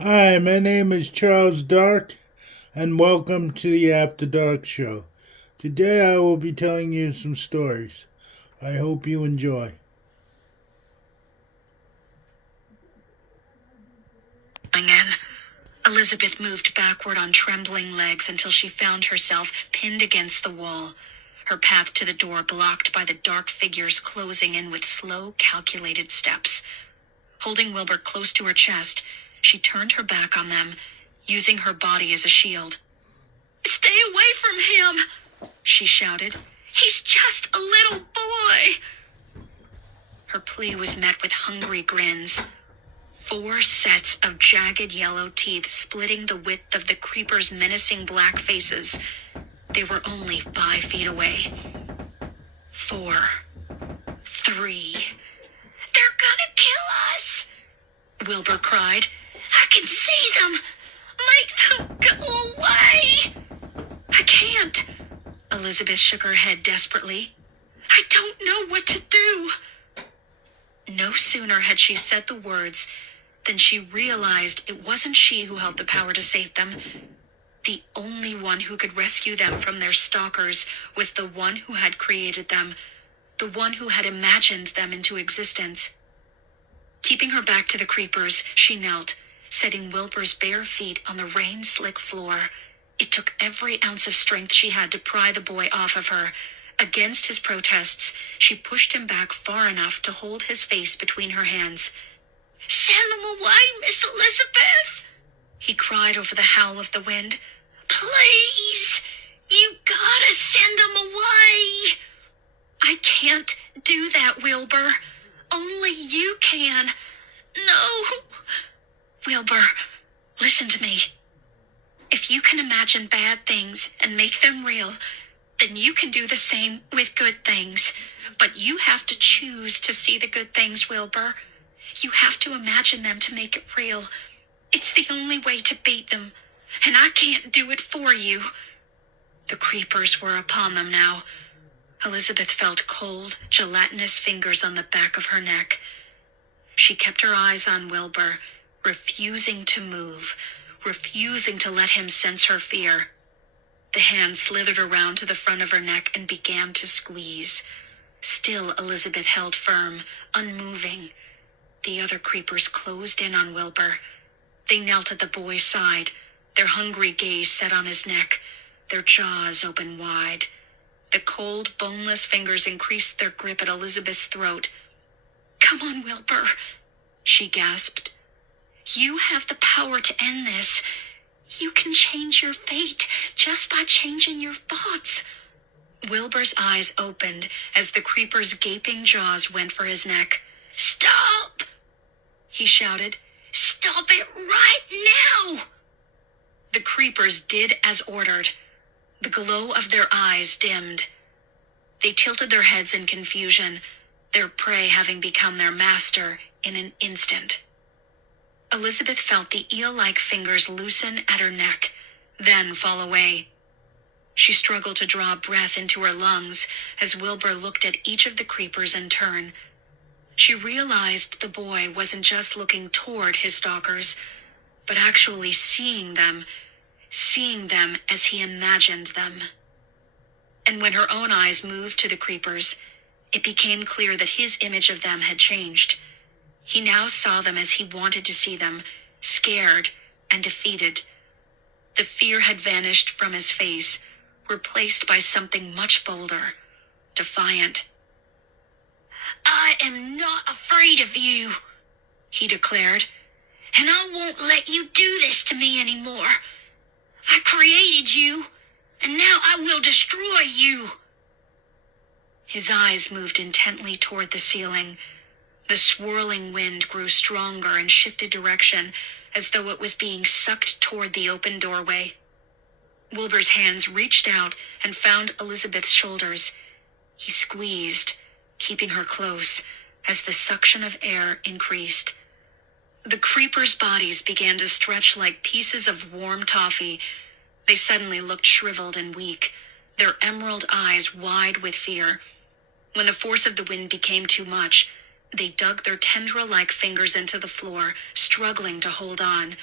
Hi, my name is Charles Dark, and welcome to the After Dark Show. Today I will be telling you some stories. I hope you enjoy. In. Elizabeth moved backward on trembling legs until she found herself pinned against the wall, her path to the door blocked by the dark figures closing in with slow, calculated steps. Holding Wilbur close to her chest, she turned her back on them, using her body as a shield. "Stay away from him!" she shouted. "He's just a little boy!" Her plea was met with hungry grins. 4 sets of jagged yellow teeth splitting the width of the creeper's menacing black faces. They were only 5 feet away. 4. 3. "They're gonna kill us!" Wilbur cried. "I can see them! Make them go away!" "I can't!" Elizabeth shook her head desperately. "I don't know what to do." No sooner had she said the words than she realized it wasn't she who held the power to save them. The only one who could rescue them from their stalkers was the one who had created them, the one who had imagined them into existence. Keeping her back to the creepers, she knelt, setting Wilbur's bare feet on the rain-slick floor. It took every ounce of strength she had to pry the boy off of her. Against his protests, she pushed him back far enough to hold his face between her hands. "Send them away, Miss Elizabeth!" he cried over the howl of the wind. "Please! You gotta send them away!" "I can't do that, Wilbur. Only you can." "No!" "Wilbur, listen to me. If you can imagine bad things and make them real, then you can do the same with good things. But you have to choose to see the good things, Wilbur. You have to imagine them to make it real. It's the only way to beat them, and I can't do it for you." The creepers were upon them now. Elizabeth felt cold, gelatinous fingers on the back of her neck. She kept her eyes on Wilbur, refusing to move, refusing to let him sense her fear. The hand slithered around to the front of her neck and began to squeeze. Still Elizabeth held firm, unmoving. The other creepers closed in on Wilbur. They knelt at the boy's side, their hungry gaze set on his neck, their jaws open wide. The cold, boneless fingers increased their grip at Elizabeth's throat. "Come on, Wilbur," she gasped. "You have the power to end this. You can change your fate just by changing your thoughts." Wilbur's eyes opened as the creeper's gaping jaws went for his neck. "Stop!" he shouted. "Stop it right now!" The creepers did as ordered. The glow of their eyes dimmed. They tilted their heads in confusion, their prey having become their master in an instant. Elizabeth felt the eel-like fingers loosen at her neck, then fall away. She struggled to draw breath into her lungs as Wilbur looked at each of the creepers in turn. She realized the boy wasn't just looking toward his stalkers, but actually seeing them as he imagined them. And when her own eyes moved to the creepers, it became clear that his image of them had changed. He now saw them as he wanted to see them, scared and defeated. The fear had vanished from his face, replaced by something much bolder, defiant. "I am not afraid of you," he declared, "and I won't let you do this to me anymore. I created you, and now I will destroy you." His eyes moved intently toward the ceiling. The swirling wind grew stronger and shifted direction, as though it was being sucked toward the open doorway. Wilbur's hands reached out and found Elizabeth's shoulders. He squeezed, keeping her close, as the suction of air increased. The creepers' bodies began to stretch like pieces of warm toffee. They suddenly looked shriveled and weak, their emerald eyes wide with fear. When the force of the wind became too much, they dug their tendril-like fingers into the floor, struggling to hold on.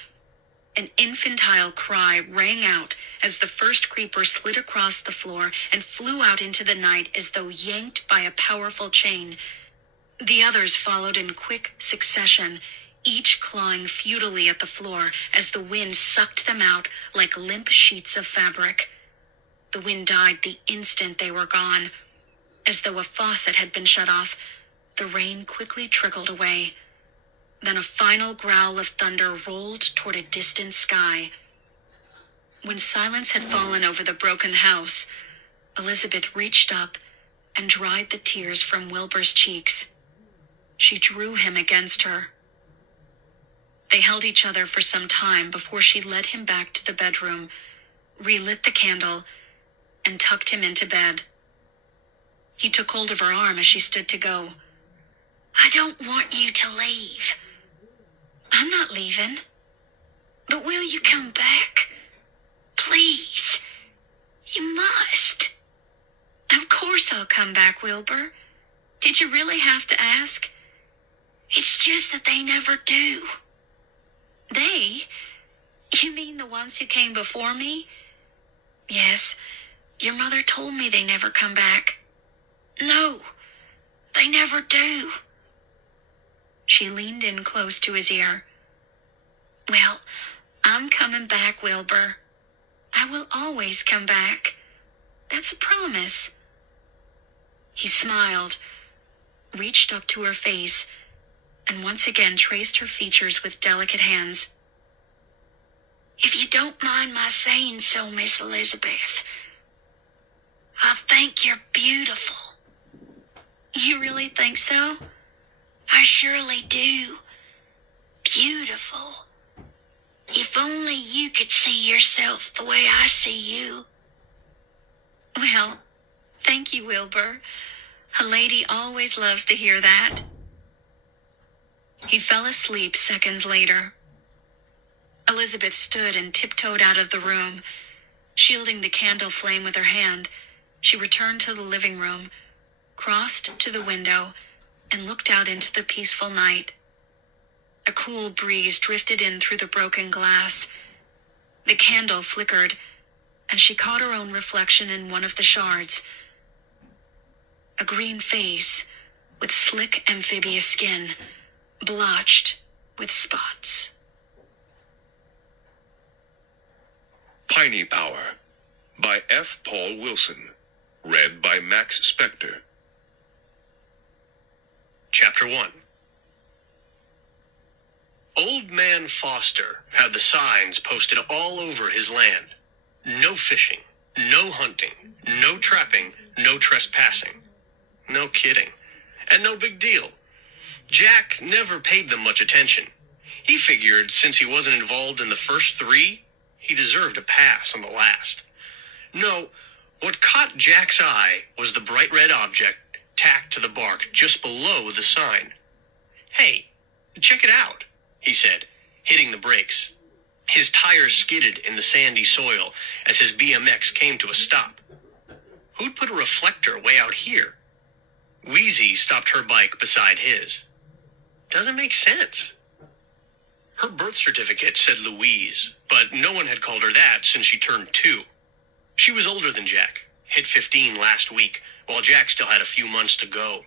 An infantile cry rang out as the first creeper slid across the floor and flew out into the night as though yanked by a powerful chain. The others followed in quick succession, each clawing futilely at the floor as the wind sucked them out like limp sheets of fabric. The wind died the instant they were gone. As though a faucet had been shut off, the rain quickly trickled away. Then a final growl of thunder rolled toward a distant sky. When silence had fallen over the broken house, Elizabeth reached up and dried the tears from Wilbur's cheeks. She drew him against her. They held each other for some time before she led him back to the bedroom, relit the candle, and tucked him into bed. He took hold of her arm as she stood to go. "I don't want you to leave." "I'm not leaving." "But will you come back? Please. You must." "Of course I'll come back, Wilbur. Did you really have to ask?" "It's just that they never do." "They? You mean the ones who came before me?" "Yes. Your mother told me they never come back." "No, they never do." She leaned in close to his ear. "Well, I'm coming back, Wilbur. I will always come back. That's a promise." He smiled, reached up to her face, and once again traced her features with delicate hands. "If you don't mind my saying so, Miss Elizabeth, I think you're beautiful." "You really think so?" "I surely do. Beautiful. If only you could see yourself the way I see you." "Well, thank you, Wilbur. A lady always loves to hear that." He fell asleep seconds later. Elizabeth stood and tiptoed out of the room. Shielding the candle flame with her hand, she returned to the living room, crossed to the window, and looked out into the peaceful night. A cool breeze drifted in through the broken glass. The candle flickered, and she caught her own reflection in one of the shards. A green face with slick amphibious skin, blotched with spots. Piney Power by F. Paul Wilson. Read by Max Spector. Chapter 1. Old Man Foster had the signs posted all over his land. No fishing, no hunting, no trapping, no trespassing. No kidding. And no big deal. Jack never paid them much attention. He figured since he wasn't involved in the first 3, he deserved a pass on the last. No, what caught Jack's eye was the bright red object tacked to the bark just below the sign. "Hey, check it out," he said, hitting the brakes. His tires skidded in the sandy soil as his BMX came to a stop. Who'd put a reflector way out here? Wheezy stopped her bike beside his. Doesn't make sense. Her birth certificate said Louise, but no one had called her that since she turned 2. She was older than Jack, hit 15 last week, while Jack still had a few months to go.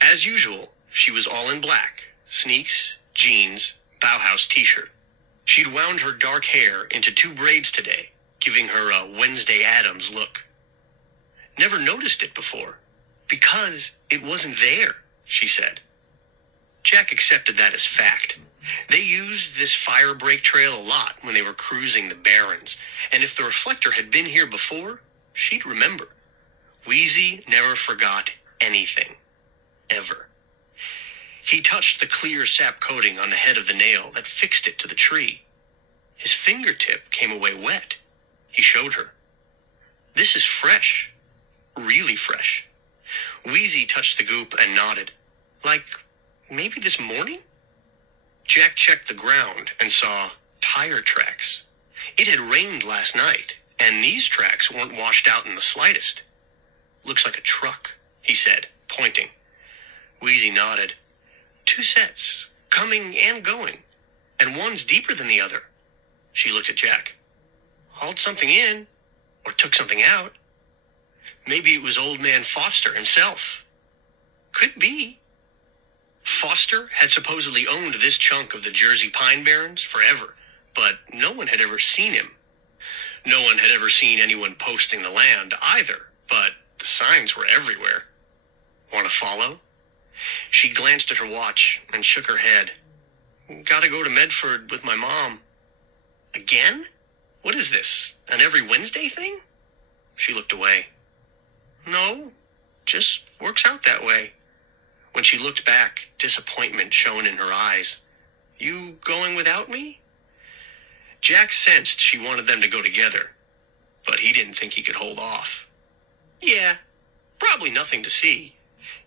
As usual, she was all in black, sneaks, jeans, Bauhaus t-shirt. She'd wound her dark hair into 2 braids today, giving her a Wednesday Addams look. Never noticed it before, because it wasn't there, she said. Jack accepted that as fact. They used this fire break trail a lot when they were cruising the Barrens, and if the reflector had been here before, she'd remember. Wheezy never forgot anything. Ever. He touched the clear sap coating on the head of the nail that fixed it to the tree. His fingertip came away wet. He showed her. "This is fresh. Really fresh." Wheezy touched the goop and nodded. "Like, maybe this morning?" Jack checked the ground and saw tire tracks. It had rained last night, and these tracks weren't washed out in the slightest. "Looks like a truck," he said, pointing. Wheezy nodded. 2 sets, coming and going, and one's deeper than the other. She looked at Jack. Hauled something in, or took something out. Maybe it was old man Foster himself. Could be. Foster had supposedly owned this chunk of the Jersey Pine Barrens forever, but no one had ever seen him. No one had ever seen anyone posting the land either, but the signs were everywhere. Want to follow? She glanced at her watch and shook her head. Gotta go to Medford with my mom. Again? What is this, an every Wednesday thing? She looked away. No, just works out that way. When she looked back, disappointment shone in her eyes. You going without me? Jack sensed she wanted them to go together, but he didn't think he could hold off. Yeah, probably nothing to see.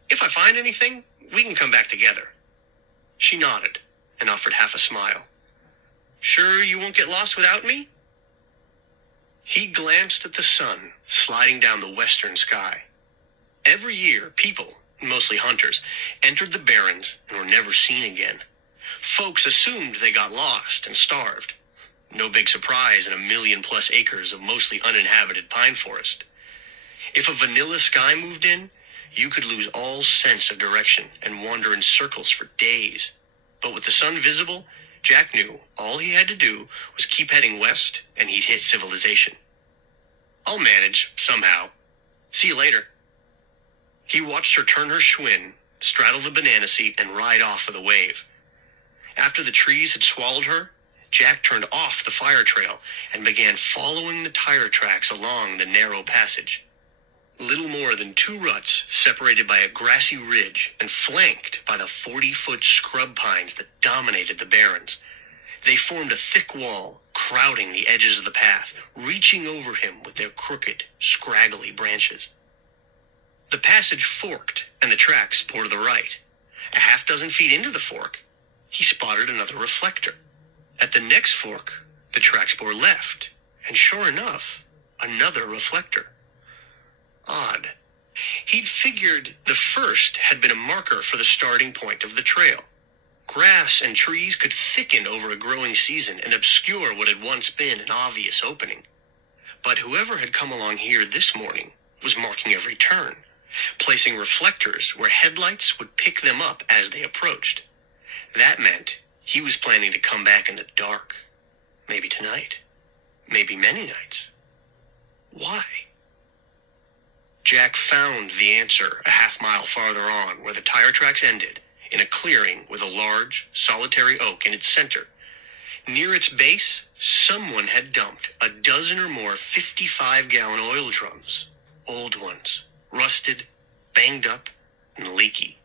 If I find anything, we can come back together. She nodded and offered half a smile. Sure you won't get lost without me? He glanced at the sun sliding down the western sky. Every year, people, mostly hunters, entered the barrens and were never seen again. Folks assumed they got lost and starved. No big surprise in 1,000,000+ acres of mostly uninhabited pine forest. If a vanilla sky moved in, you could lose all sense of direction and wander in circles for days. But with the sun visible, Jack knew all he had to do was keep heading west and he'd hit civilization. I'll manage, somehow. See you later. He watched her turn her Schwinn, straddle the banana seat, and ride off with a wave. After the trees had swallowed her, Jack turned off the fire trail and began following the tire tracks along the narrow passage. Little more than 2 ruts separated by a grassy ridge and flanked by the 40-foot scrub pines that dominated the barrens. They formed a thick wall, crowding the edges of the path, reaching over him with their crooked, scraggly branches. The passage forked, and the tracks bore to the right. A half-dozen feet into the fork, he spotted another reflector. At the next fork, the tracks bore left, and sure enough, another reflector. Odd. He'd figured the first had been a marker for the starting point of the trail. Grass and trees could thicken over a growing season and obscure what had once been an obvious opening. But whoever had come along here this morning was marking every turn, placing reflectors where headlights would pick them up as they approached. That meant he was planning to come back in the dark. Maybe tonight. Maybe many nights. Why? Jack found the answer a half-mile farther on, where the tire tracks ended, in a clearing with a large, solitary oak in its center. Near its base, someone had dumped a dozen or more 55-gallon oil drums. Old ones, rusted, banged up, and leaky.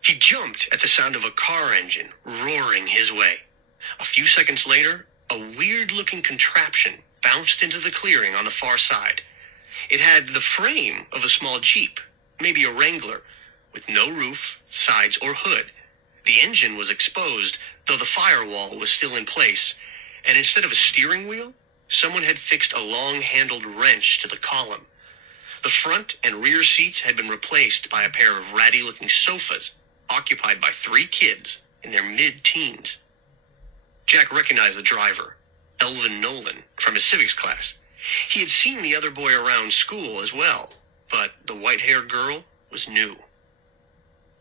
He jumped at the sound of a car engine roaring his way. A few seconds later, a weird-looking contraption bounced into the clearing on the far side. It had the frame of a small Jeep, maybe a Wrangler, with no roof, sides, or hood. The engine was exposed, though the firewall was still in place, and instead of a steering wheel, someone had fixed a long-handled wrench to the column. The front and rear seats had been replaced by a pair of ratty-looking sofas, occupied by 3 kids in their mid-teens. Jack recognized the driver, Elvin Nolan, from his civics class. He had seen the other boy around school as well, but the white-haired girl was new.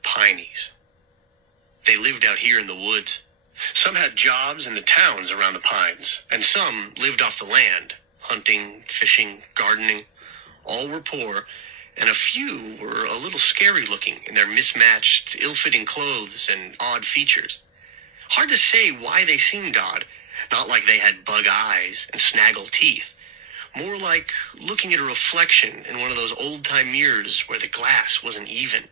Pineys. They lived out here in the woods. Some had jobs in the towns around the pines, and some lived off the land, hunting, fishing, gardening. All were poor, and a few were a little scary-looking in their mismatched, ill-fitting clothes and odd features. Hard to say why they seemed odd, not like they had bug eyes and snaggle teeth. More like looking at a reflection in one of those old-time mirrors where the glass wasn't even.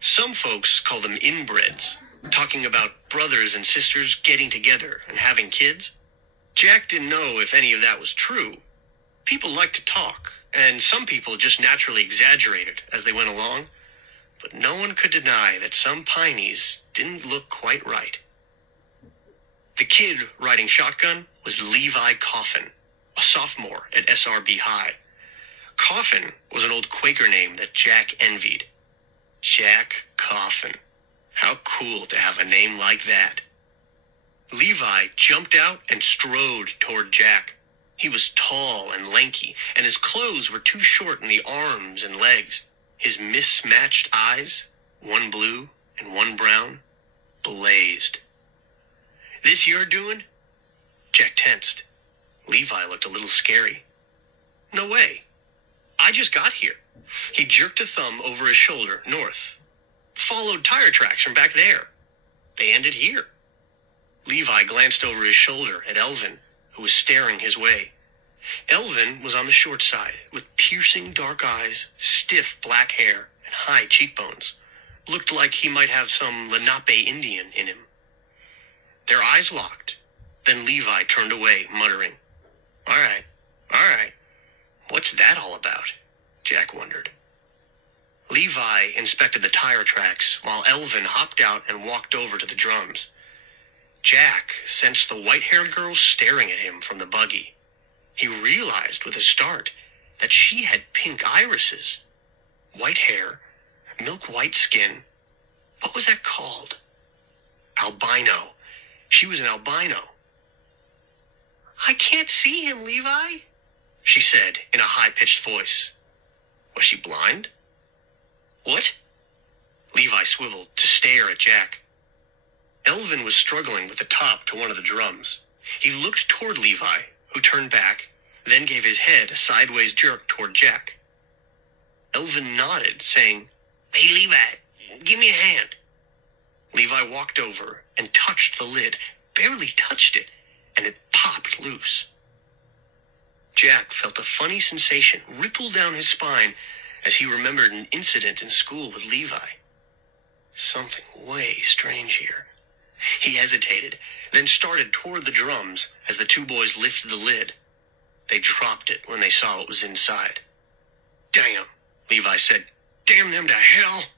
Some folks call them inbreds, talking about brothers and sisters getting together and having kids. Jack didn't know if any of that was true. People liked to talk, and some people just naturally exaggerated as they went along, but no one could deny that some Pineys didn't look quite right. The kid riding shotgun was Levi Coffin, a sophomore at SRB High. Coffin was an old Quaker name that Jack envied. Jack Coffin. How cool to have a name like that. Levi jumped out and strode toward Jack. He was tall and lanky, and his clothes were too short in the arms and legs. His mismatched eyes, one blue and one brown, blazed. "This you're doing?" Jack tensed. Levi looked a little scary. "No way. I just got here." He jerked a thumb over his shoulder, north. "Followed tire tracks from back there. They ended here." Levi glanced over his shoulder at Elvin, who was staring his way. Elvin was on the short side, with piercing dark eyes, stiff black hair, and high cheekbones. Looked like he might have some Lenape Indian in him. Their eyes locked. Then Levi turned away, muttering, All right. What's that all about?" Jack wondered. Levi inspected the tire tracks, while Elvin hopped out and walked over to the drums. Jack sensed the white-haired girl staring at him from the buggy. He realized with a start that she had pink irises. White hair, milk-white skin. What was that called? Albino. She was an albino. "I can't see him, Levi," she said in a high-pitched voice. Was she blind? What? Levi swiveled to stare at Jack. Elvin was struggling with the top to one of the drums. He looked toward Levi, who turned back, then gave his head a sideways jerk toward Jack. Elvin nodded, saying, "Hey, Levi, give me a hand." Levi walked over and touched the lid, barely touched it, and it popped loose. Jack felt a funny sensation ripple down his spine as he remembered an incident in school with Levi. Something way strange here. He hesitated, then started toward the drums as the two boys lifted the lid. They dropped it when they saw what was inside. "Damn," Levi said. "Damn them to hell."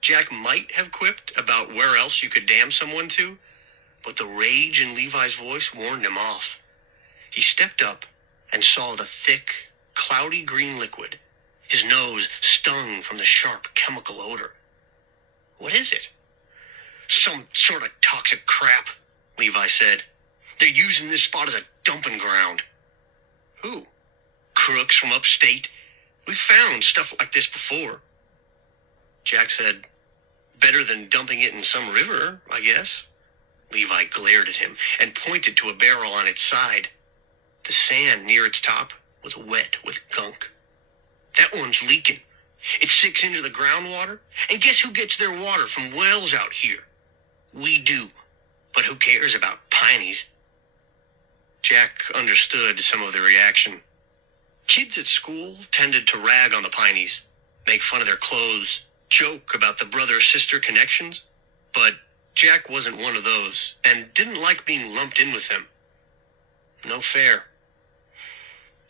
Jack might have quipped about where else you could damn someone to, but the rage in Levi's voice warned him off. He stepped up and saw the thick, cloudy green liquid. His nose stung from the sharp chemical odor. "What is it?" "Some sort of toxic crap," Levi said. "They're using this spot as a dumping ground." "Who?" "Crooks from upstate. We found stuff like this before." Jack said, "Better than dumping it in some river, I guess." Levi glared at him and pointed to a barrel on its side. The sand near its top was wet with gunk. "That one's leaking. It sinks into the groundwater, and guess who gets their water from wells out here? We do. But who cares about Pineys?" Jack understood some of the reaction. Kids at school tended to rag on the Pineys, make fun of their clothes, joke about the brother-sister connections, but Jack wasn't one of those, and didn't like being lumped in with them. No fair.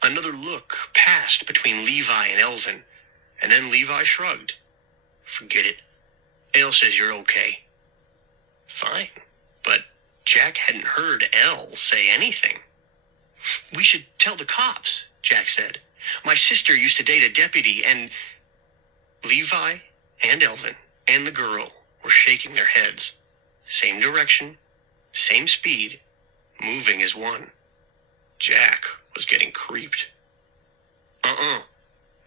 Another look passed between Levi and Elvin, and then Levi shrugged. "Forget it. El says you're okay." Fine, but Jack hadn't heard El say anything. "We should tell the cops," Jack said. "My sister used to date a deputy, and..." Levi and Elvin and the girl were shaking their heads. Same direction, same speed, moving as one. Jack was getting creeped.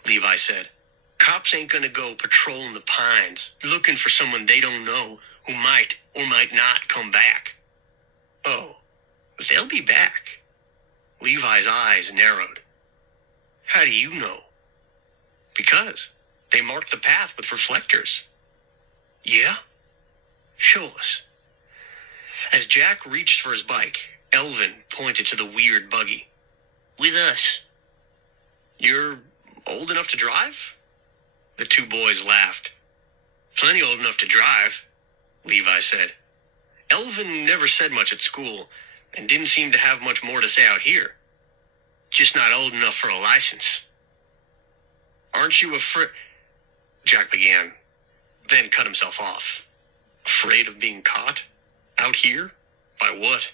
Levi said. "Cops ain't gonna go patrolling the pines, looking for someone they don't know who might or might not come back." "Oh, they'll be back." Levi's eyes narrowed. "How do you know?" "Because they marked the path with reflectors." "Yeah? Show us." As Jack reached for his bike, Elvin pointed to the weird buggy. "With us." "You're old enough to drive?" The two boys laughed. "Plenty old enough to drive," Levi said. Elvin never said much at school, and didn't seem to have much more to say out here. "Just not old enough for a license." "Aren't you afraid..." Jack began, then cut himself off. Afraid of being caught? Out here? By what?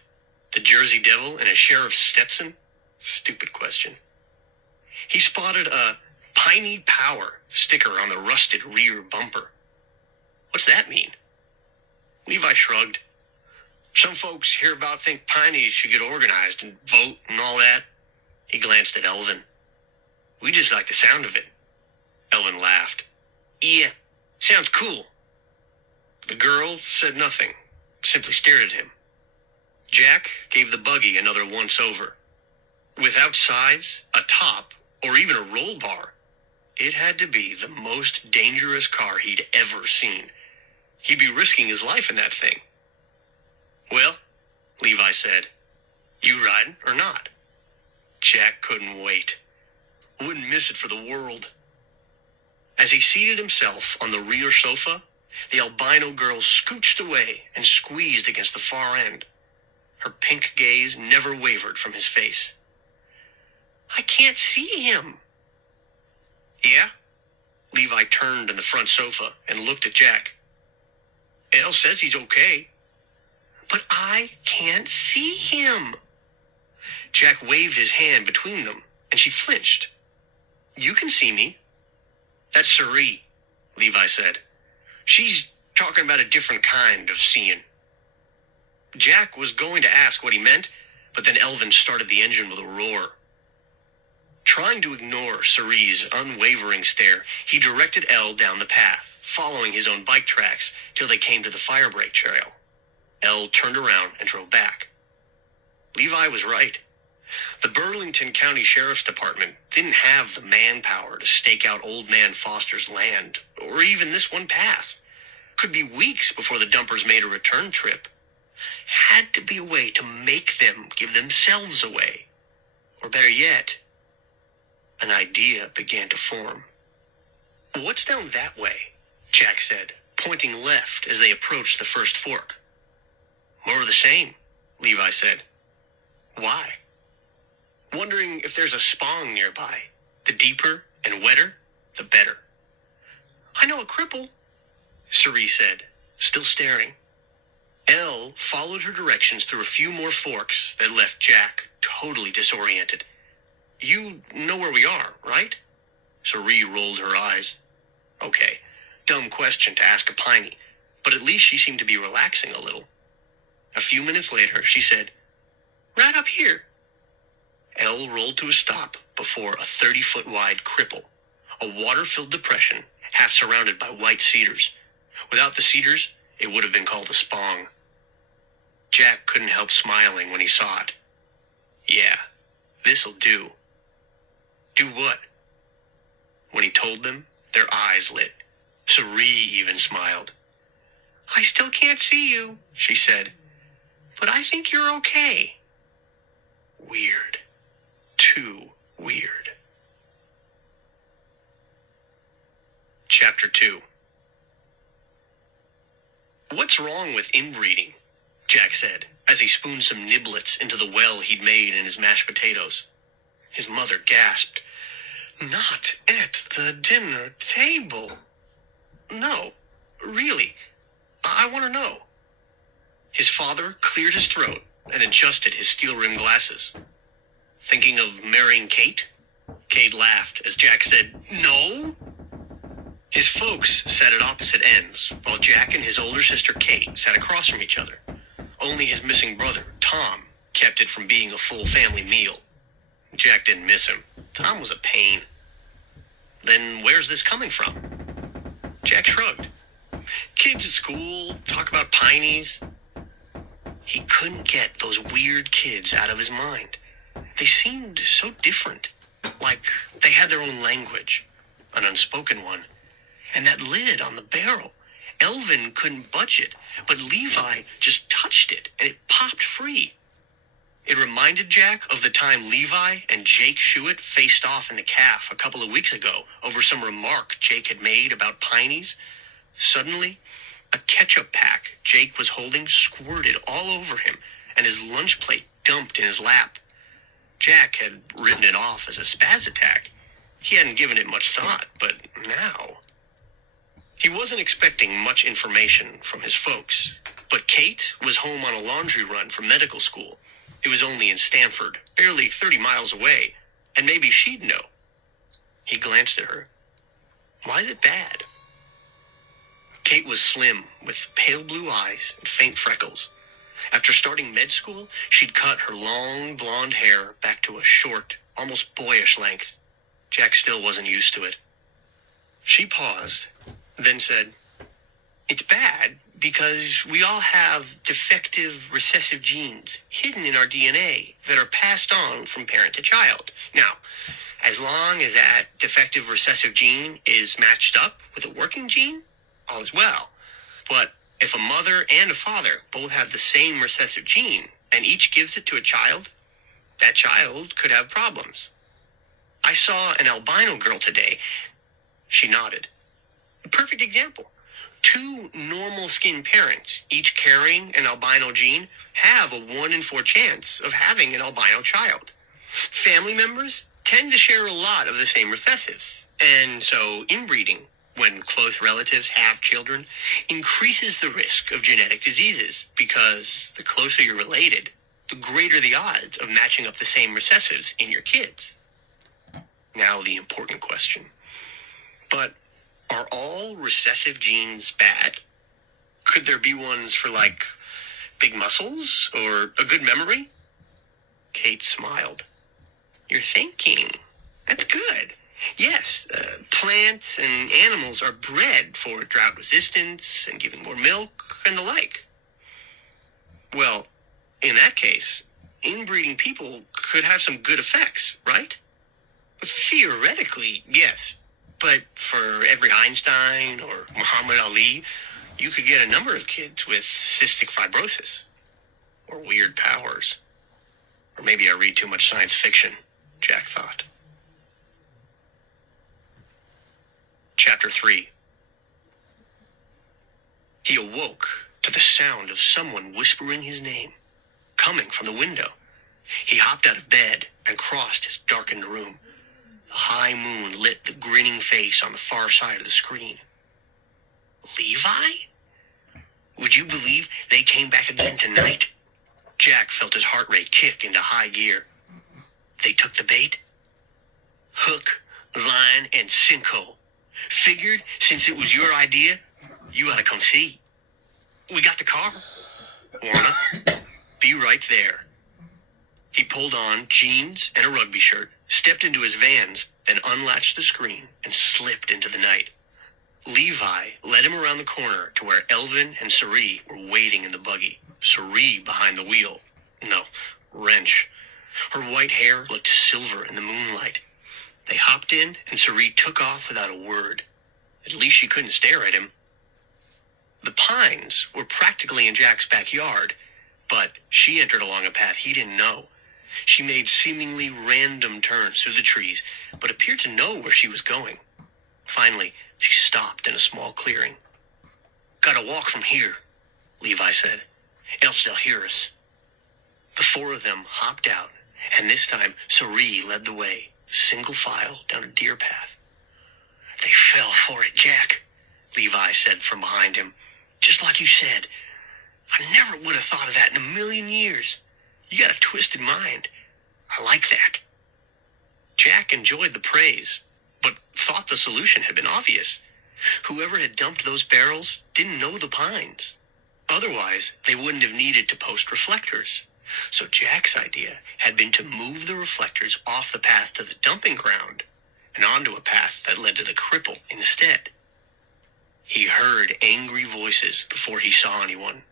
The Jersey Devil in a sheriff's Stetson? Stupid question. He spotted a Piney Power sticker on the rusted rear bumper. What's that mean? Levi shrugged. Some folks hereabout think Piney should get organized and vote and all that. He glanced at Elvin. We just like the sound of it. Elvin laughed. Yeah, sounds cool. The girl said nothing, simply stared at him. Jack gave the buggy another once-over. Without sides, a top, or even a roll bar, it had to be the most dangerous car he'd ever seen. He'd be risking his life in that thing. Well, Levi said, you riding or not? Jack couldn't wait. Wouldn't miss it for the world. As he seated himself on the rear sofa, the albino girl scooched away and squeezed against the far end. Her pink gaze never wavered from his face. I can't see him. Yeah? Levi turned in the front sofa and looked at Jack. Elle says he's okay. But I can't see him. Jack waved his hand between them, and she flinched. You can see me. That's Cerie, Levi said. She's talking about a different kind of seeing. Jack was going to ask what he meant, but then Elvin started the engine with a roar. Trying to ignore Cerie's unwavering stare, he directed Elle down the path, following his own bike tracks till they came to the firebreak trail. Elle turned around and drove back. Levi was right. The Burlington County Sheriff's Department didn't have the manpower to stake out Old Man Foster's land, or even this one path. Could be weeks before the dumpers made a return trip. Had to be a way to make them give themselves away. Or better yet, an idea began to form. What's down that way? Jack said, pointing left as they approached the first fork. More of the same, Levi said. Why? Wondering if there's a spong nearby. The deeper and wetter, the better. I know a cripple, Cerie said, still staring. Elle followed her directions through a few more forks that left Jack totally disoriented. You know where we are, right? Cerie rolled her eyes. Okay, dumb question to ask a Piney, but at least she seemed to be relaxing a little. A few minutes later, she said, right up here. Elle rolled to a stop before a 30-foot wide cripple, a water-filled depression half surrounded by white cedars. Without the cedars, it would have been called a spong. Jack couldn't help smiling when he saw it. Yeah, this'll do. Do what? When he told them, their eyes lit. Cerie even smiled. I still can't see you, she said, but I think you're okay. Weird. Too weird. Chapter 2. What's wrong with inbreeding? Jack said, as he spooned some niblets into the well he'd made in his mashed potatoes. His mother gasped. Not at the dinner table. No, really, I want to know. His father cleared his throat and adjusted his steel-rimmed glasses. Thinking of marrying Kate? Kate laughed as Jack said, no. His folks sat at opposite ends, while Jack and his older sister Kate sat across from each other. Only his missing brother, Tom, kept it from being a full family meal. Jack didn't miss him. Tom was a pain. Then where's this coming from? Jack shrugged. Kids at school, talk about Pineys. He couldn't get those weird kids out of his mind. They seemed so different, like they had their own language, an unspoken one. And that lid on the barrel, Elvin couldn't budge it, but Levi just touched it and it popped free. It reminded Jack of the time Levi and Jake Shuett faced off in the calf a couple of weeks ago over some remark Jake had made about Pineys. Suddenly, a ketchup pack Jake was holding squirted all over him, and his lunch plate dumped in his lap. Jack had written it off as a spaz attack. He hadn't given it much thought, but now... He wasn't expecting much information from his folks, but Kate was home on a laundry run from medical school. It was only in Stanford, barely 30 miles away, and maybe she'd know. He glanced at her. Why is it bad? Kate was slim, with pale blue eyes and faint freckles. After starting med school, she'd cut her long blonde hair back to a short, almost boyish length. Jack still wasn't used to it. She paused, then said, "It's bad because we all have defective recessive genes hidden in our DNA that are passed on from parent to child. Now, as long as that defective recessive gene is matched up with a working gene, all is well. But if a mother and a father both have the same recessive gene and each gives it to a child, that child could have problems. I saw an albino girl today." She nodded. "A perfect example. Two normal skin parents, each carrying an albino gene, have a 1 in 4 chance of having an albino child. Family members tend to share a lot of the same recessives, and so inbreeding, when close relatives have children, increases the risk of genetic diseases because the closer you're related, the greater the odds of matching up the same recessives in your kids." Now the important question. But are all recessive genes bad? Could there be ones for, like, big muscles or a good memory? Kate smiled. "You're thinking. That's good. Yes, plants and animals are bred for drought resistance and giving more milk and the like." "Well, in that case, inbreeding people could have some good effects, right?" "Theoretically, yes. But for every Einstein or Muhammad Ali, you could get a number of kids with cystic fibrosis. Or weird powers. Or maybe I read too much science fiction," Jack thought. Chapter 3. He awoke to the sound of someone whispering his name, coming from the window. He hopped out of bed and crossed his darkened room. The high moon lit the grinning face on the far side of the screen. Levi? Would you believe they came back again tonight? Jack felt his heart rate kick into high gear. They took the bait? Hook, line, and sinkhole. Figured since it was your idea, you ought to come see. We got the car. Wanna? Be right there. He pulled on jeans and a rugby shirt, stepped into his Vans, then unlatched the screen and slipped into the night. Levi led him around the corner to where Elvin and Sari were waiting in the buggy. Sari behind the wheel. No, wrench. Her white hair looked silver in the moonlight. They hopped in and Sari took off without a word. At least she couldn't stare at him. The pines were practically in Jack's backyard, but she entered along a path he didn't know. She made seemingly random turns through the trees, but appeared to know where she was going. Finally, she stopped in a small clearing. "Gotta walk from here," Levi said, "else they'll hear us." The four of them hopped out, and this time Sari led the way, single file down a deer path. "They fell for it, Jack," Levi said from behind him. "Just like you said. I never would have thought of that in a million years. You got a twisted mind. I like that." Jack enjoyed the praise, but thought the solution had been obvious. Whoever had dumped those barrels didn't know the pines. Otherwise, they wouldn't have needed to post reflectors. So Jack's idea had been to move the reflectors off the path to the dumping ground and onto a path that led to the cripple instead. He heard angry voices before he saw anyone.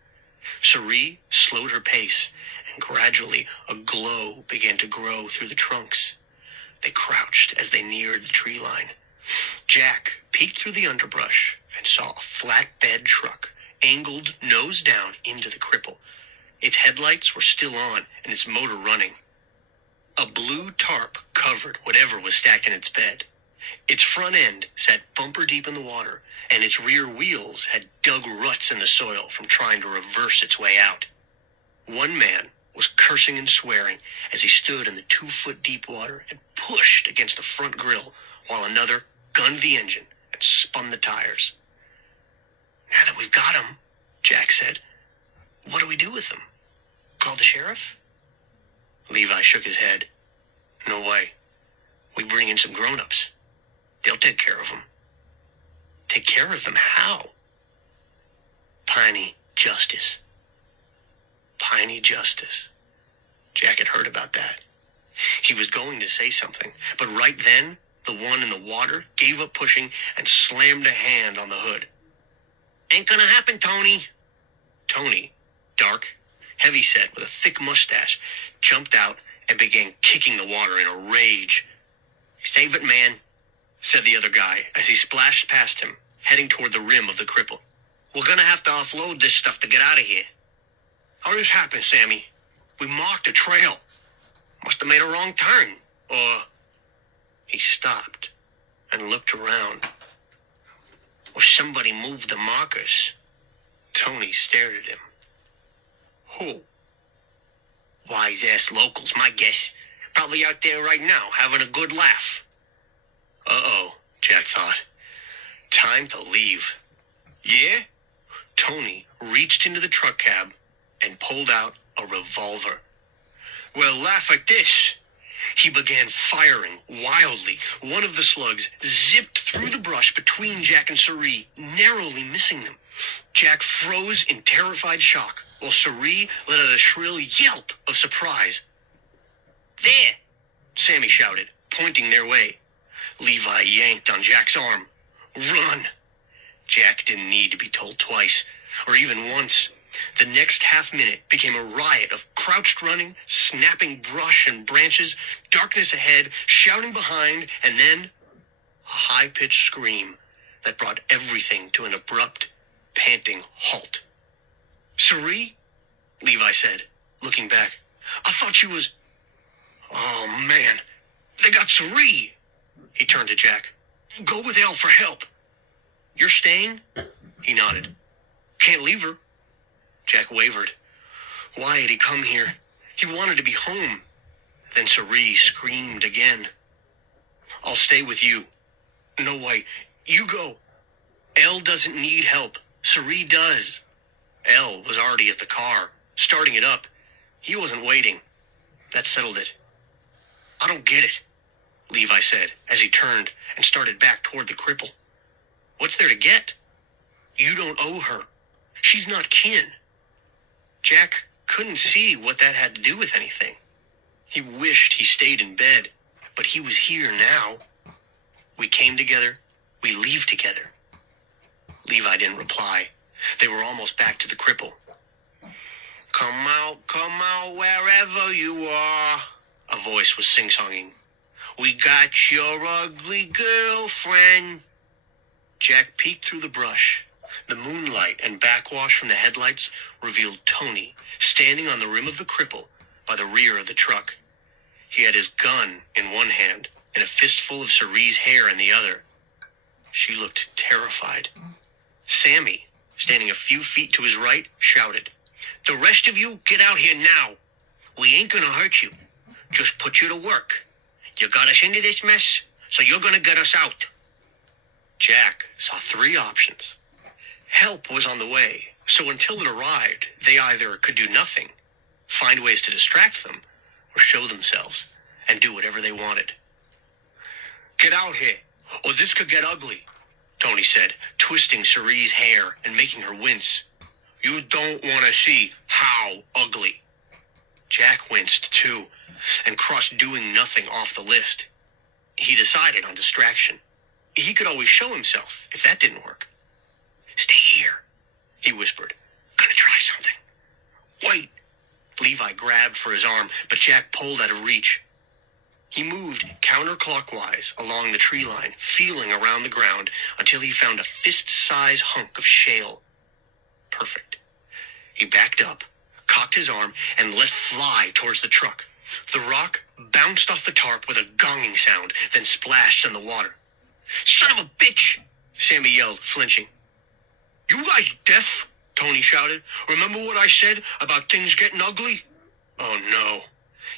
Sari slowed her pace, and gradually a glow began to grow through the trunks. They crouched as they neared the tree line. Jack peeked through the underbrush and saw a flatbed truck angled nose down into the cripple. Its headlights were still on and its motor running. A blue tarp covered whatever was stacked in its bed. Its front end sat bumper deep in the water, and its rear wheels had dug ruts in the soil from trying to reverse its way out. One man was cursing and swearing as he stood in the 2-foot deep water and pushed against the front grille, while another gunned the engine and spun the tires. "Now that we've got them," Jack said, "what do we do with them? Call the sheriff?" Levi shook his head. "No way. We bring in some grown-ups. They'll take care of them." "Take care of them how?" "Piney justice." Piney Justice. Jack had heard about that. He was going to say something, but right then, the one in the water gave up pushing and slammed a hand on the hood. "Ain't gonna happen, Tony." Tony, dark, heavy-set, with a thick mustache, jumped out and began kicking the water in a rage. "Save it, man," said the other guy as he splashed past him, heading toward the rim of the cripple. "We're gonna have to offload this stuff to get out of here." "How this happened, Sammy? We marked a trail. Must have made a wrong turn, or..." He stopped and looked around. "Or somebody moved the markers." Tony stared at him. "Who?" "Wise-ass locals, my guess. Probably out there right now, having a good laugh." Uh-oh, Jack thought. Time to leave. "Yeah?" Tony reached into the truck cab and pulled out a revolver. "Well, laugh at this." He began firing wildly. One of the slugs zipped through the brush between Jack and Cerie, narrowly missing them. Jack froze in terrified shock, while Cerie let out a shrill yelp of surprise. "There!" Sammy shouted, pointing their way. Levi yanked on Jack's arm. "Run!" Jack didn't need to be told twice, or even once. The next half-minute became a riot of crouched running, snapping brush and branches, darkness ahead, shouting behind, and then a high-pitched scream that brought everything to an abrupt, panting halt. "Cerie?" Levi said, looking back. "I thought she was..." "Oh, man, they got Cerie!" He turned to Jack. "Go with Elle for help." "You're staying?" He nodded. "Can't leave her." Jack wavered. Why had he come here? He wanted to be home. Then Cerie screamed again. "I'll stay with you." "No way. You go." "Elle doesn't need help. Cerie does." Elle was already at the car, starting it up. He wasn't waiting. That settled it. "I don't get it," Levi said as he turned and started back toward the cripple. "What's there to get?" "You don't owe her. She's not kin." Jack couldn't see what that had to do with anything. He wished he stayed in bed, but he was here now. "We came together. We leave together." Levi didn't reply. They were almost back to the cripple. Come out wherever you are," a voice was sing-songing. "We got your ugly girlfriend." Jack peeked through the brush. The moonlight and backwash from the headlights revealed Tony standing on the rim of the cripple by the rear of the truck. He had his gun in one hand and a fistful of Cerie's hair in the other. She looked terrified. Sammy, standing a few feet to his right, shouted, "The rest of you get out here now. We ain't gonna hurt you. Just put you to work. You got us into this mess, so you're gonna get us out." Jack saw three options. Help was on the way, so until it arrived, they either could do nothing, find ways to distract them, or show themselves and do whatever they wanted. "Get out here, or this could get ugly," Tony said, twisting Cerie's hair and making her wince. "You don't want to see how ugly." Jack winced too, and crossed doing nothing off the list. He decided on distraction. He could always show himself if that didn't work. "Stay here," he whispered. "Gonna try something." "Wait." Levi grabbed for his arm, but Jack pulled out of reach. He moved counterclockwise along the tree line, feeling around the ground until he found a fist-size hunk of shale. Perfect. He backed up, cocked his arm, and let fly towards the truck. The rock bounced off the tarp with a gonging sound, then splashed in the water. "Son of a bitch!" Sammy yelled, flinching. "You guys deaf?" Tony shouted. "Remember what I said about things getting ugly?" Oh no.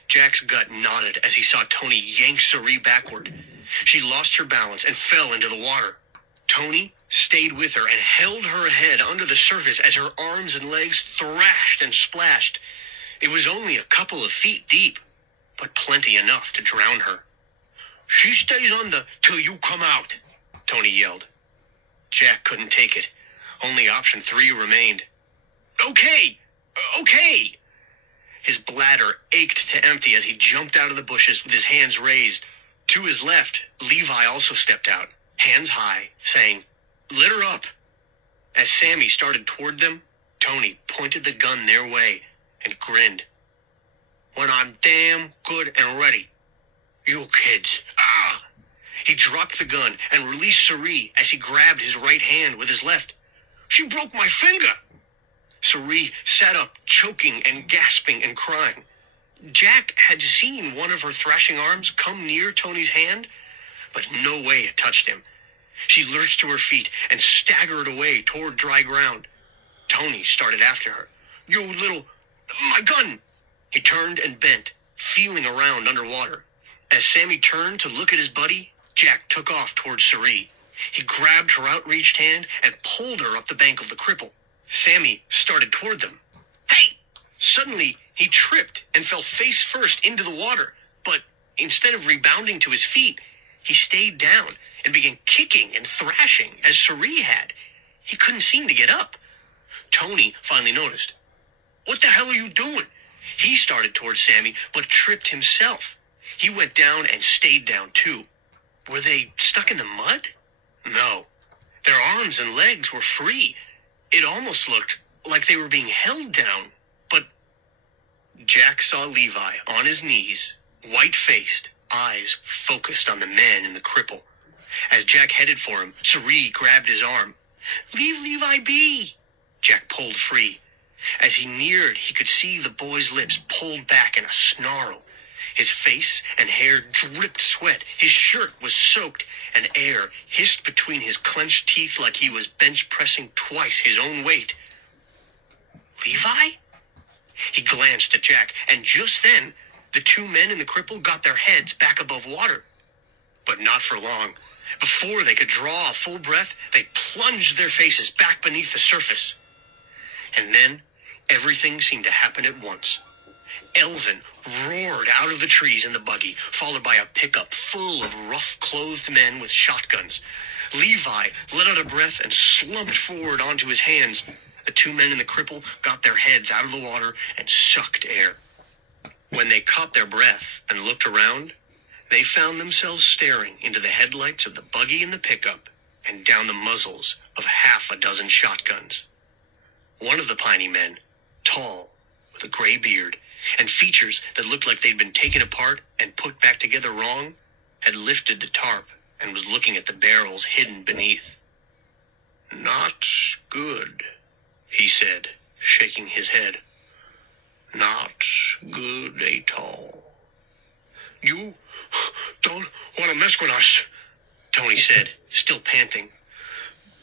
Jack's gut knotted as he saw Tony yank Cerie backward. She lost her balance and fell into the water. Tony stayed with her and held her head under the surface as her arms and legs thrashed and splashed. It was only a couple of feet deep, but plenty enough to drown her. "She stays under till you come out," Tony yelled. Jack couldn't take it. Only option 3 remained. Okay. His bladder ached to empty as he jumped out of the bushes with his hands raised. To his left, Levi also stepped out, hands high, saying, "Lit her up." As Sammy started toward them, Tony pointed the gun their way and grinned. "When I'm damn good and ready. You kids. Ah!" He dropped the gun and released Suri as he grabbed his right hand with his left. "She broke my finger." Suri sat up, choking and gasping and crying. Jack had seen one of her thrashing arms come near Tony's hand, but no way it touched him. She lurched to her feet and staggered away toward dry ground. Tony started after her. "You little... My gun!" He turned and bent, feeling around underwater. As Sammy turned to look at his buddy, Jack took off towards Suri. He grabbed her outreached hand and pulled her up the bank of the cripple. Sammy started toward them. "Hey!" Suddenly, he tripped and fell face first into the water, but instead of rebounding to his feet, he stayed down and began kicking and thrashing as Suri had. He couldn't seem to get up. Tony finally noticed. "What the hell are you doing?" He started towards Sammy, but tripped himself. He went down and stayed down too. Were they stuck in the mud? No. Their arms and legs were free. It almost looked like they were being held down, but Jack saw Levi on his knees, white-faced, eyes focused on the man in the cripple. As Jack headed for him, Suri grabbed his arm. "Leave Levi be!" Jack pulled free. As he neared, he could see the boy's lips pulled back in a snarl. His face and hair dripped sweat. His shirt was soaked, and air hissed between his clenched teeth like he was bench pressing twice his own weight. "Levi?" He glanced at Jack, and just then, the two men in the cripple got their heads back above water. But not for long. Before they could draw a full breath, they plunged their faces back beneath the surface. And then, everything seemed to happen at once. Elvin roared out of the trees in the buggy, followed by a pickup full of rough-clothed men with shotguns. Levi let out a breath and slumped forward onto his hands. The two men in the cripple got their heads out of the water and sucked air. When they caught their breath and looked around, they found themselves staring into the headlights of the buggy and the pickup and down the muzzles of half a dozen shotguns. One of the Piney men, tall, with a gray beard, and features that looked like they'd been taken apart and put back together wrong, had lifted the tarp and was looking at the barrels hidden beneath. "Not good," he said, shaking his head. "Not good at all." "You don't want to mess with us," Tony said, still panting.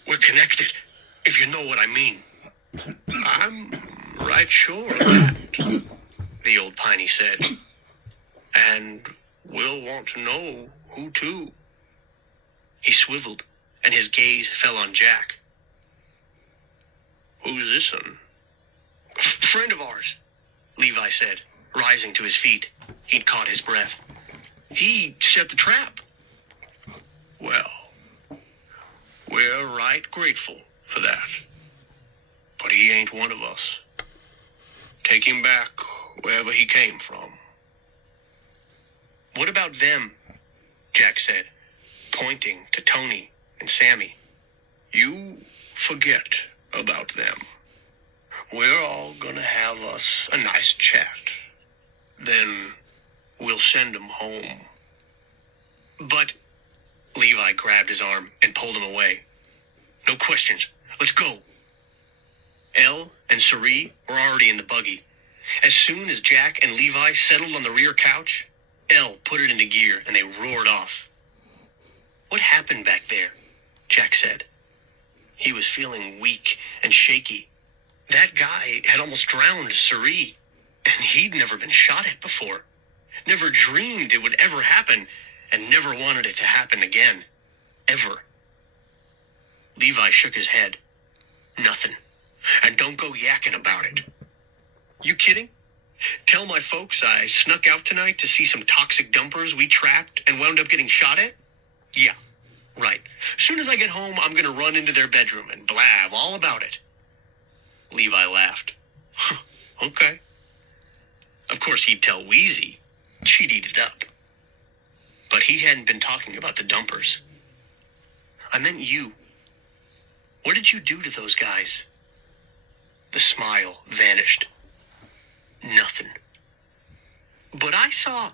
"We're connected, if you know what I mean." "I'm right sure of that," the old Piney said. "And we'll want to know who to." He swiveled, and his gaze fell on Jack. "Who's this one?" "Friend of ours," Levi said, rising to his feet. He'd caught his breath. "He set the trap." "Well, we're right grateful for that. But he ain't one of us. Take him back wherever he came from." "What about them?" Jack said, pointing to Tony and Sammy. "You forget about them. We're all gonna have us a nice chat. Then we'll send them home." "But..." Levi grabbed his arm and pulled him away. "No questions. Let's go." Elle and Suri were already in the buggy. As soon as Jack and Levi settled on the rear couch, Elle put it into gear and they roared off. "What happened back there?" Jack said. He was feeling weak and shaky. That guy had almost drowned Suri, and he'd never been shot at before. Never dreamed it would ever happen, and never wanted it to happen again. Ever. Levi shook his head. "Nothing. And don't go yakking about it." "You kidding? Tell my folks I snuck out tonight to see some toxic dumpers we trapped and wound up getting shot at? Yeah, right. Soon as I get home, I'm going to run into their bedroom and blab all about it." Levi laughed. "Okay." course, he'd tell Wheezy. She'd eat it up. But he hadn't been talking about the dumpers. I meant you. What did you do to those guys? The smile vanished. Nothing. But I saw...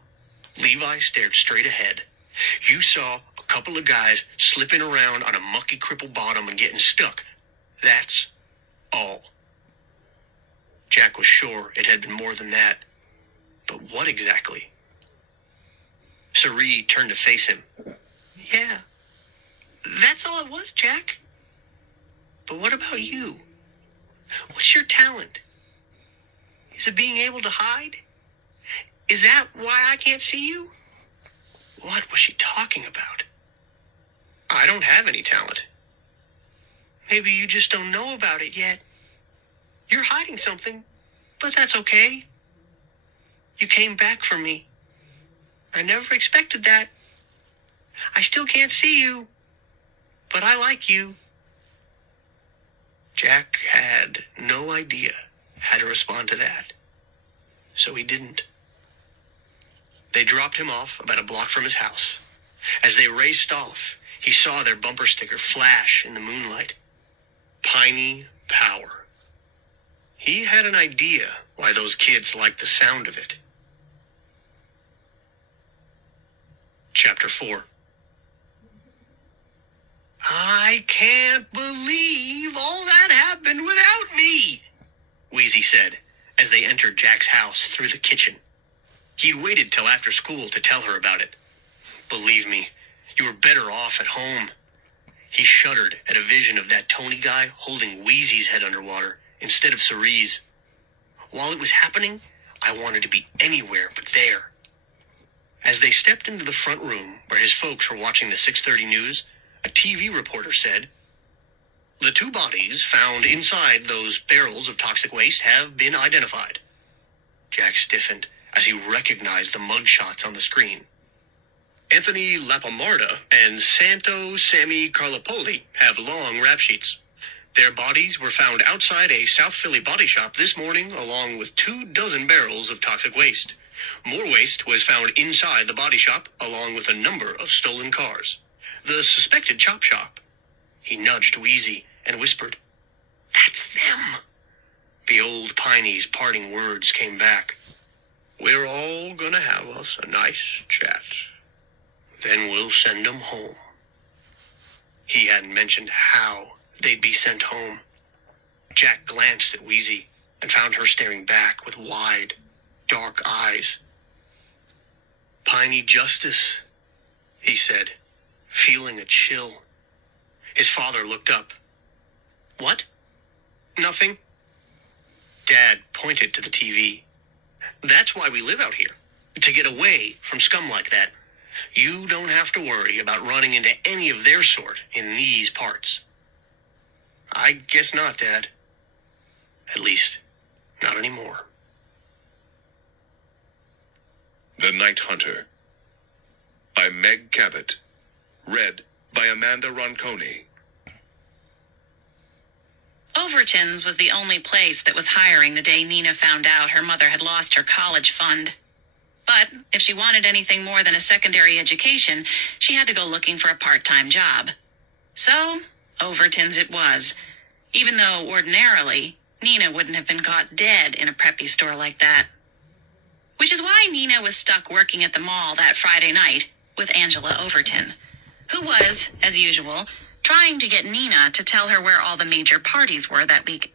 Levi stared straight ahead. You saw a couple of guys slipping around on a mucky, crippled bottom and getting stuck. That's all. Jack was sure it had been more than that. But what exactly? Cerie turned to face him. Yeah, that's all it was, Jack. But what about you? What's your talent? Is it being able to hide? Is that why I can't see you? What was she talking about? I don't have any talent. Maybe you just don't know about it yet. You're hiding something, but that's okay. You came back for me. I never expected that. I still can't see you, but I like you. Jack had no idea how to respond to that, so he didn't. They dropped him off about a block from his house. As they raced off, he saw their bumper sticker flash in the moonlight. Piney Power. He had an idea why those kids liked the sound of it. Chapter 4. I can't believe all that happened without me, Wheezy said as they entered Jack's house through the kitchen. He'd waited till after school to tell her about it. Believe me, you were better off at home. He shuddered at a vision of that Tony guy holding Wheezy's head underwater instead of Cerie's. While it was happening, I wanted to be anywhere but there. As they stepped into the front room where his folks were watching the 6:30 news, a TV reporter said, "The two bodies found inside those barrels of toxic waste have been identified." Jack stiffened as he recognized the mugshots on the screen. Anthony Lapamarda and Santo Sammy Carlopoli have long rap sheets. Their bodies were found outside a South Philly body shop this morning along with 24 barrels of toxic waste. More waste was found inside the body shop along with a number of stolen cars. The suspected chop shop. He nudged Wheezy and whispered, "That's them." The old Piney's parting words came back. "We're all gonna have us a nice chat. Then we'll send 'em home." He hadn't mentioned how they'd be sent home. Jack glanced at Wheezy and found her staring back with wide, dark eyes. "Piney justice," he said, feeling a chill. His father looked up. "What?" "Nothing." Dad pointed to the TV. "That's why we live out here, to get away from scum like that. You don't have to worry about running into any of their sort in these parts." "I guess not, Dad. At least, not anymore." The Night Hunter by Meg Cabot. Read by Amanda Ronconi. Overton's was the only place that was hiring the day Nina found out her mother had lost her college fund. But if she wanted anything more than a secondary education, she had to go looking for a part-time job. So, Overton's it was, even though ordinarily Nina wouldn't have been caught dead in a preppy store like that. Which is why Nina was stuck working at the mall that Friday night with Angela Overton, who was, as usual, trying to get Nina to tell her where all the major parties were that week.